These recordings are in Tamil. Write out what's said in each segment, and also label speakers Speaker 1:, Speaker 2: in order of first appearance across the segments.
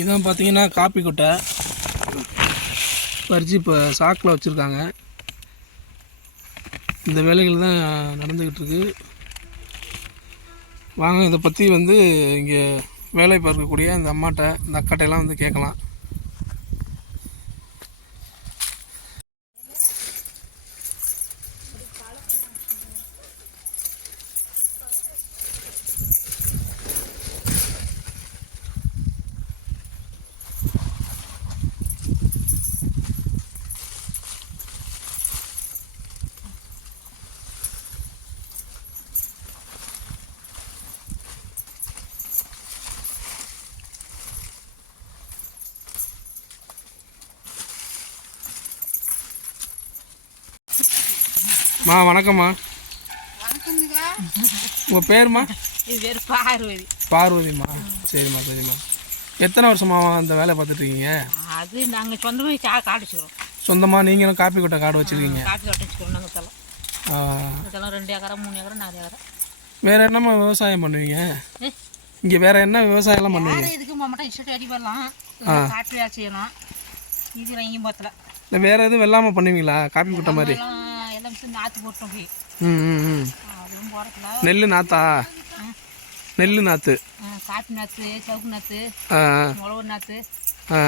Speaker 1: இதான் பார்த்தீங்கன்னா காப்பி கொட்டை. பறித்து இப்போ சாக்கில் வச்சுருக்காங்க. இந்த வேலைகள் தான் நடந்துக்கிட்டு இருக்கு. வாங்க இதை பற்றி வந்து இங்கே வேலை பார்க்கக்கூடிய இந்த அம்மாட்ட இந்த அக்காட்டையெல்லாம் வந்து கேட்கலாம். மா வணக்கம்மா. உங்கள் பேருமா?
Speaker 2: பேர் பார்வதி.
Speaker 1: பார்வதிம்மா. சரிம்மா சரிம்மா. எத்தனை வருஷமா அந்த வேலை பார்த்துட்டு இருக்கீங்க
Speaker 2: அது நாங்கள் சொந்தமாக சா காடிச்சிக்கிறோம்
Speaker 1: சொந்தமாக நீங்களும் காப்பி கொட்டை காடு வச்சுருக்கீங்க.
Speaker 2: காப்பி கட்டிச்சிக்கிறோம் நாங்கள் தலம் இதெல்லாம் ரெண்டு ஏக்கரம் மூணு ஏக்கரம் நாலு ஏக்கரம்
Speaker 1: வேறு என்னம்மா விவசாயம் பண்ணுவீங்க? இங்கே வேறு என்ன விவசாயம்லாம் பண்ணுவீங்க?
Speaker 2: இதுக்கு மட்டும் இஷ்டம் அடி வரலாம் காப்பி வேலை செய்யலாம். இது எங்கேயும் பார்த்தல
Speaker 1: இல்லை வேறு எதுவும் வெள்ளாமல் பண்ணுவீங்களா? காப்பி கொட்டை மாதிரி?
Speaker 2: எல்லாம் எல்லாம் சேர்ந்து நாற்று போட்டோம் போய்
Speaker 1: ம் ம் ம்.
Speaker 2: அதுவும் போடல
Speaker 1: நெல் நாத்தா? நெல் நாற்று
Speaker 2: காப்பி நாற்று சவுக்கு
Speaker 1: ஆ.
Speaker 2: மிளகு
Speaker 1: ஆ.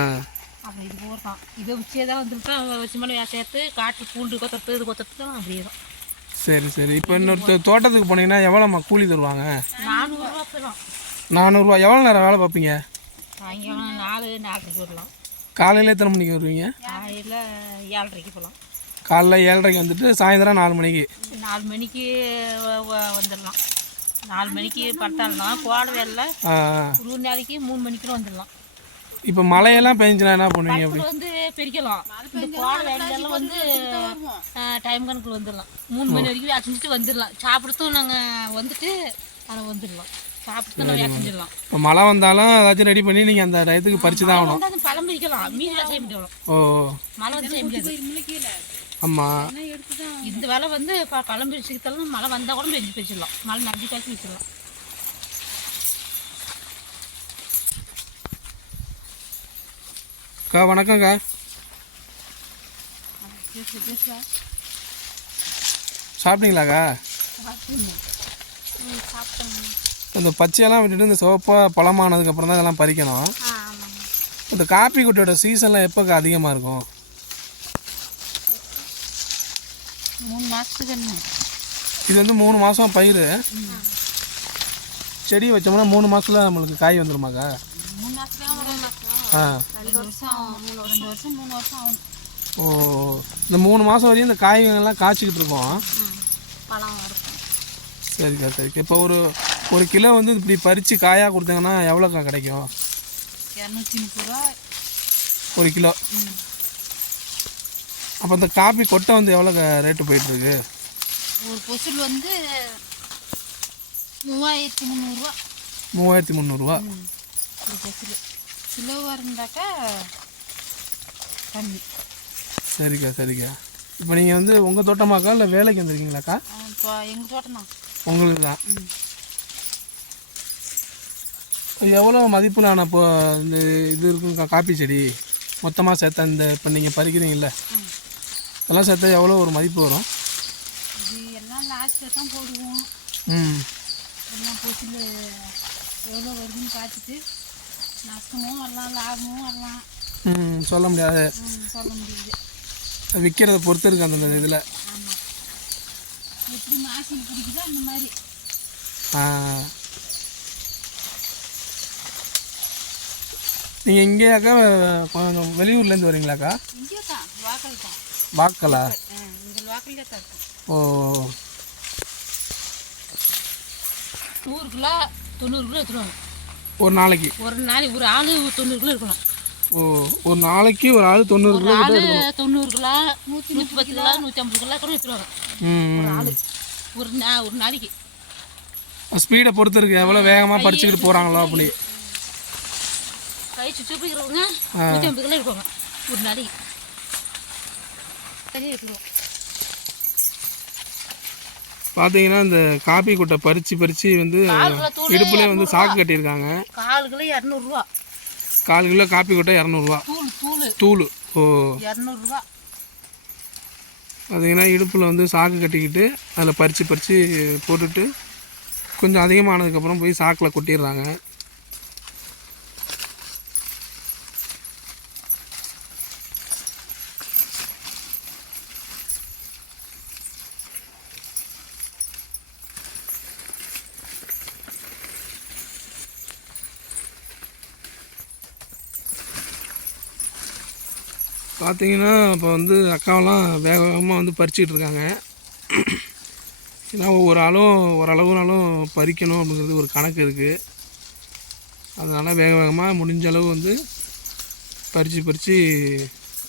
Speaker 2: அப்புறம் இது போடுறோம் இதை வச்சே தான் மேலே வேலை சேர்த்து காட்டு பூண்டு கொத்துறது இது கொத்துறது தான் அப்படியே தான்
Speaker 1: சரி சரி. இப்போ இன்னொரு தோ- தோட்டத்துக்கு போனீங்கன்னா எவ்வளோம்மா கூலி தருவாங்க?
Speaker 2: நானூறுரூவா
Speaker 1: நானூறுரூவா எவ்வளோ நேரம் வேலை பார்ப்பீங்க?
Speaker 2: சாயங்காலம் நாலு நாலரைக்கு வரலாம்.
Speaker 1: காலையில் எத்தனை மணிக்கு வருவீங்க?
Speaker 2: காலையில் ஏழரைக்கு போகலாம்.
Speaker 1: காலைல ஏழரைக்கு வந்துட்டு சாயந்தரம் நாலு மணிக்கு.
Speaker 2: நாலு மணிக்கு வந்துடலாம். நாலு மணிக்கு பட்டாலாம் கோடை வேலை ஒரு நாளைக்கு மூணு மணிக்கு வந்துடலாம்.
Speaker 1: இப்போ மழையெல்லாம் பெஞ்சுனா என்ன பண்ணுவீங்க அப்படி?
Speaker 2: வந்து பிரிக்கலாம் இந்த கோடை வேலையெல்லாம் வந்து டைம் கணக்கில் வந்துடலாம். மூணு மணி வரைக்கும் வேலை செஞ்சுட்டு வந்துடலாம். சாப்பிடுறதும் நாங்கள் வந்துட்டு அதை வந்துடலாம்.
Speaker 1: இப்போ மழை வந்தாலும் ஏதாச்சும் ரெடி பண்ணி நீங்கள் அந்த டயத்துக்கு பறிச்சு தான் ஆகணும்.
Speaker 2: பழம் பிரிக்கலாம் மீன் செய்ய முடியும்
Speaker 1: ஓ.
Speaker 2: மழை வந்து செய்ய முடியாது.
Speaker 1: ஆமாம்
Speaker 2: இந்த வேலை வந்து ப- பழம் பிரிச்சுக்கிட்டாலும் மழை வந்தால் கூட பெஞ்சு பிரிச்சிடலாம் மழை நஞ்சு காய்ச்சி வச்சிடலாம்.
Speaker 1: அக்கா வணக்கம்க்கா. சாப்பிட்டீங்களாக்கா? இந்த பச்சையெல்லாம் விட்டுட்டு இந்த சிவப்பாக பழமானதுக்கப்புறம் தான் இதெல்லாம் பறிக்கணும். இந்த காப்பி குட்டியோட சீசன்லாம் எப்போக்கா அதிகமாக இருக்கும்
Speaker 2: மூணு மாதத்துக்கு என்ன
Speaker 1: இது வந்து மூணு மாதம் பயிர் செடி வச்சோம்னா மூணு மாதத்துல நம்மளுக்கு காய் வந்துருமாக்கா? ஆ. ஓ இந்த மூணு மாதம் வரையும் இந்த காய்கள்லாம் காய்ச்சிக்கிட்டு இருக்கோம். சரிக்கா சரிக்கா. இப்போ ஒரு ஒரு கிலோ வந்து இப்படி பறித்து காயாக கொடுத்தீங்கன்னா எவ்வளோக்கா கிடைக்கும்?
Speaker 2: இரநூத்தி முப்பது ரூபா
Speaker 1: ஒரு கிலோ. அப்போ இந்த காப்பி கொட்டை வந்து எவ்வளோக்கா ரேட்டு போயிட்டுருக்கு?
Speaker 2: ஒரு பொசில் வந்து மூவாயிரத்தி முந்நூறுரூவா
Speaker 1: மூவாயிரத்தி முந்நூறுரூவா
Speaker 2: ஒரு பொசில். கிலோவாக இருந்தாக்கா கம்மி.
Speaker 1: சரிக்கா சரிக்கா. இப்போ நீங்கள் வந்து உங்கள் தோட்டமாக்கா இல்லை வேலைக்கு வந்திருக்கீங்களாக்கா?
Speaker 2: இப்போ எங்கள் தோட்டம் தான்
Speaker 1: உங்களுக்கு தான் எவ்வளோ மதிப்புலான இப்போ இந்த இது இருக்குங்கக்கா காப்பி செடி? மொத்தமாக சேர்த்தா இந்த இப்போ நீங்கள் பறிக்கிறீங்கல்ல? அதெல்லாம் சேர்த்தா எவ்வளோ ஒரு மதிப்பு வரும்?
Speaker 2: இது எல்லாம் லாஸ்ட்டில் தான் போடுவோம்.
Speaker 1: ம்.
Speaker 2: எல்லாம் பொசில் எவ்வளோ வருதுன்னு பார்த்துட்டு நஷ்டமும் வரலாம் லாபமும் வரலாம்.
Speaker 1: ம் சொல்ல முடியாது.
Speaker 2: சொல்ல முடியுது.
Speaker 1: விற்கிறத பொறுத்து இருக்கு அந்த இதில்.
Speaker 2: ஆமாம் எப்படி மாசில் பிடிக்குதோ அந்த மாதிரி.
Speaker 1: நீங்கள் இங்கேயாக்கா வெளியூர்லேருந்து வரீங்களாக்கா
Speaker 2: இங்கே தான் வாக்கல் தான் இருக்கும்
Speaker 1: ஓ.
Speaker 2: நூறு கிலோ தொண்ணூறு கிலோ எடுத்துருவாங்க
Speaker 1: ஒரு நாளைக்கு?
Speaker 2: ஒரு நாளைக்கு ஒரு ஆள் தொண்ணூறு கிலோ இருக்கணும்
Speaker 1: ஓ ஒரு நாளைக்கு ஒரு ஆள் தொண்ணூறு கிலோ
Speaker 2: ஆள் தொண்ணூறு கிலோ நூற்றி நூற்றி பத்து கிலோ நூற்றி ஐம்பது கிலோ கூட எடுத்துருவாங்க ஒரு
Speaker 1: ம்
Speaker 2: ஆள். ஒரு நா ஒரு நாளைக்கு.
Speaker 1: ஸ்பீடை பொறுத்து இருக்கு. எவ்வளோ வேகமாக படிச்சுக்கிட்டு போகிறாங்களோ அப்படி.
Speaker 2: கை சுற்றி போய்க்கிறவங்க நூற்றி ஐம்பது கிலோ இருப்பாங்க ஒரு நாளைக்கு.
Speaker 1: பார்த்தீங்கன்னா இந்த காப்பி கொட்டை பறித்து பறித்து வந்து இடுப்புலேயே வந்து சாக்கு கட்டியிருக்காங்க.
Speaker 2: கால் கிலோ இரநூறுவா
Speaker 1: கால் கிலோ காப்பி கொட்டை இரநூறுவா.
Speaker 3: தூள்
Speaker 1: ஓ.
Speaker 3: இரநூறுவா.
Speaker 1: பார்த்தீங்கன்னா இடுப்பில் வந்து சாக்கு கட்டிக்கிட்டு அதில் பறித்து பறித்து போட்டுட்டு கொஞ்சம் அதிகமானதுக்கப்புறம் போய் சாக்கில் கொட்டிடுறாங்க. பார்த்தீங்கன்னா இப்போ வந்து அக்காவெல்லாம் வேக வேகமாக வந்து பறிச்சிட்டு இருக்காங்க. ஏன்னா ஒவ்வொரு ஆளும் ஓரளவுனாலும் பறிக்கணும் அப்படிங்கிறது ஒரு கணக்கு இருக்குது அதனால் வேக வேகமாக முடிஞ்ச அளவு வந்து பறித்து பறித்து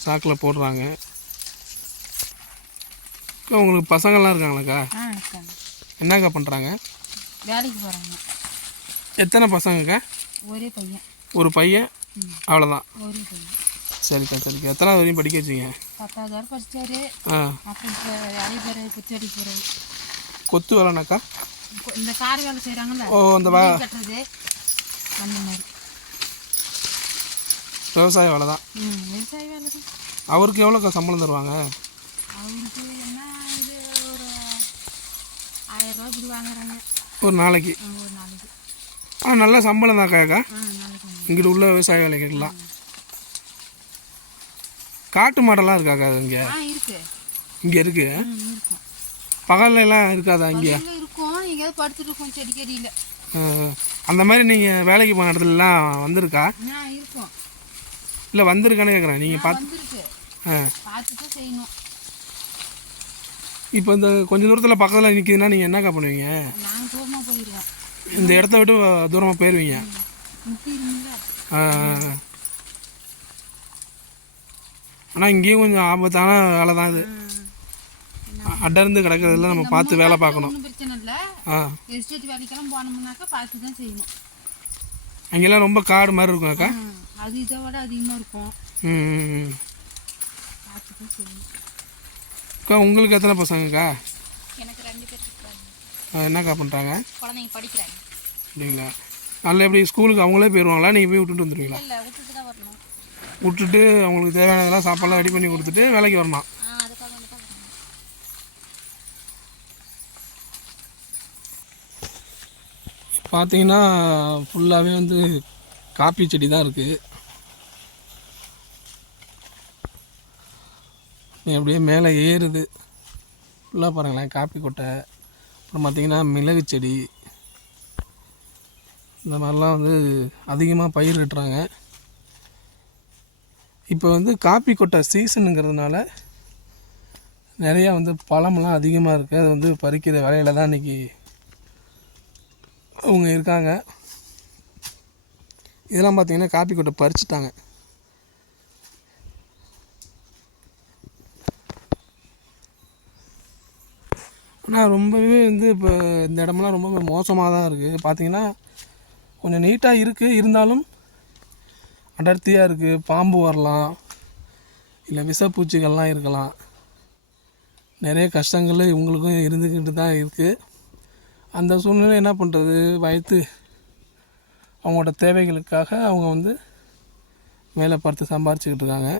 Speaker 1: சாக்கில் போடுறாங்க. அக்கா உங்களுக்கு பசங்கள்லாம் இருக்காங்களாக்கா? என்னக்கா பண்ணுறாங்க
Speaker 3: வேலைக்கு போகிறாங்க
Speaker 1: எத்தனை பசங்கக்கா?
Speaker 3: ஒரே பையன்.
Speaker 1: ஒரு பையன்? அவ்வளோதான்
Speaker 3: ஒரே பையன்.
Speaker 1: சரிக்கா சரிக்கா எத்தனாவது வரையும் படிக்க வச்சிங்க?
Speaker 3: பத்தாவது வரை படிச்சாரு.
Speaker 1: ஆ.
Speaker 3: அப்புறம் போகிறாரு குத்தடி போகிறாரு
Speaker 1: கொத்து வேலைனாக்கா?
Speaker 3: இந்த கார் வேலை செய்கிறாங்கல்ல
Speaker 1: ஓ அந்த வா.
Speaker 3: கட்டுறது. அந்த மாதிரி.
Speaker 1: விவசாய வேலை தான்.
Speaker 3: விவசாய வேலை தான்.
Speaker 1: அவருக்கு எவ்வளோக்கா சம்பளம் தருவாங்க?
Speaker 3: அவருக்கு என்ன இது ஒரு ஆயிரம் ரூபா இப்படி வாங்குறாங்க.
Speaker 1: ஒரு நாளைக்கு?
Speaker 3: ஒரு நாளைக்கு.
Speaker 1: ஆ நல்ல சம்பளம் தான் காக்கா
Speaker 3: ஆ நாளைக்கு வாங்குறாங்க.
Speaker 1: இங்கிட்டு உள்ள விவசாய வேலைக்கெல்லாம் காட்டு மாடெல்லாம் இருக்காக்கா அது இங்கே?
Speaker 3: ஆ
Speaker 1: இங்கே இருக்கு? பகல்ல எல்லாம் இருக்காதா இங்கே?
Speaker 3: இருக்கும். எங்கேயாவது படுத்துட்டு இருக்கோம் செடிக்கடியில்.
Speaker 1: அந்த மாதிரி நீங்கள் வேலைக்கு போன இடத்துலலாம் வந்திருக்கா?
Speaker 3: ஆ இருக்கும்.
Speaker 1: இல்லை வந்திருக்கான்னு கேட்குறேன் நீங்கள் பார்த்து ஆ.
Speaker 3: பார்த்துட்டு செய்யணும்.
Speaker 1: இப்போ இந்த கொஞ்சம் தூரத்தில் பக்கத்தில் நிற்கிதுன்னா நீங்கள் என்னக்கா பண்ணுவீங்க? இந்த இடத்த விட்டு தூரமாக போயிடுவீங்க
Speaker 3: முட்டிடுமில்ல
Speaker 1: ஆனால் இங்கேயும் கொஞ்சம் ஆபத்தான வேலை தான் இது அடர்ந்து கிடக்கிறதுல நம்ம பார்த்து வேலை பார்க்கணும்.
Speaker 3: ஒன்றும் பிரச்சனை இல்லை.
Speaker 1: ஆ.
Speaker 3: எஸ்டேட் வேலைக்கெல்லாம் போனோம்னாக்கா பார்த்து தான் செய்யணும்.
Speaker 1: அங்கெல்லாம் ரொம்ப காடு மாதிரி இருக்கும் அக்கா.
Speaker 3: ம், அது இதை விட அதிகமாக இருக்கும்.
Speaker 1: ம் ம், ம்
Speaker 3: பார்த்து தான் செய்யணும்.
Speaker 1: அக்கா உங்களுக்கு எத்தனை பசங்கக்கா
Speaker 3: எனக்கு ரெண்டு பேர்
Speaker 1: என்னக்கா பண்ணுறாங்க
Speaker 3: குழந்தைங்க படிக்கிறாங்க.
Speaker 1: அப்படிங்களா? அதில் எப்படி ஸ்கூலுக்கு அவங்களே போயிடுவாங்களா நீங்கள் போய் விட்டுட்டு வந்துடுவீங்களா
Speaker 3: இல்லை விட்டுட்டு தான் வரணும்.
Speaker 1: விட்டுட்டு அவங்களுக்கு தேவையானதெல்லாம் சாப்பாடுலாம் ரெடி பண்ணி கொடுத்துட்டு வேலைக்கு
Speaker 3: வரணும்.
Speaker 1: பார்த்தீங்கன்னா ஃபுல்லாகவே வந்து காப்பி செடி தான் இருக்குது அப்படியே மேலே ஏறுது. ஃபுல்லாக பாருங்களேன் காப்பி கொட்டை. அப்புறம் பார்த்தீங்கன்னா மிளகு செடி. இந்த மாதிரிலாம் வந்து அதிகமாக பயிரிடுறாங்க இப்போ வந்து காப்பி கொட்டை சீசனுங்கிறதுனால நிறையா வந்து பழமெல்லாம் அதிகமாக இருக்குது அது வந்து பறிக்கிற வேலையில் தான் இன்றைக்கி அவங்க இருக்காங்க. இதெல்லாம் பார்த்திங்கன்னா காப்பி கொட்டை பறிச்சுட்டாங்க. ஆனால் ரொம்பவே வந்து இப்போ இந்த இடமெல்லாம் ரொம்ப மோசமாக தான் இருக்குது பார்த்திங்கன்னா கொஞ்சம் நீட்டாக இருக்குது இருந்தாலும் அடர்த்தியாக இருக்குது பாம்பு வரலாம் இல்லை விஷப்பூச்சிகள்லாம் இருக்கலாம். நிறைய கஷ்டங்கள் இவங்களுக்கும் இருந்துக்கிட்டு தான் இருக்குது அந்த சூழ்நிலை என்ன பண்ணுறது வயத்து அவங்களோட தேவைகளுக்காக அவங்க வந்து வேலை பார்த்து சம்பாரிச்சுக்கிட்டு இருக்காங்க.